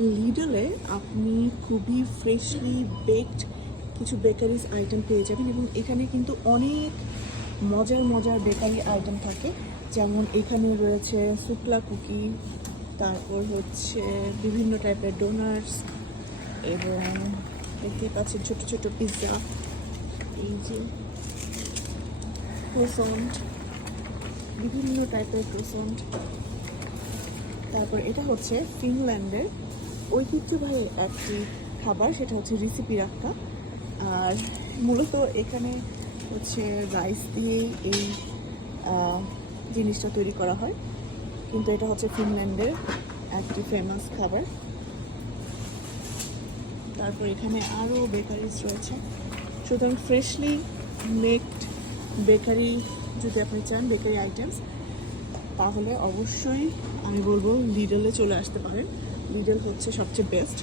লিডলে আপনি খুবই freshly baked কিছু বেকারিজ আইটেম পেয়ে যাবেন এবং এখানে কিন্তু অনেক মজার মজার বেকারি আইটেম থাকে। যেমন এখানে রয়েছে সুকলা কুকি, তারপর হচ্ছে বিভিন্ন টাইপের ডোনাটস এবং দেখতে পাচ্ছেন ছোটো ছোটো পিৎজা, এই যে ক্রোসন্ট, বিভিন্ন টাইপের ক্রোসন্ট। তারপর এটা হচ্ছে ফিনল্যান্ডের ঐতিহ্যবাহী একটি খাবার, সেটা হচ্ছে রেসিপি রাখা। আর মূলত এখানে হচ্ছে রাইস দিয়েই এই জিনিসটা তৈরি করা হয়, কিন্তু এটা হচ্ছে ফিনল্যান্ডের একটি ফেমাস খাবার। তারপর এখানে আরও বেকারিজ রয়েছে, সুতরাং ফ্রেশলি মেকড বেকারি যদি আপনি চান, বেকারি আইটেমস, তাহলে অবশ্যই আমি বলবো লিডলে চলে আসতে পারেন। লিডল হচ্ছে সবচেয়ে বেস্ট।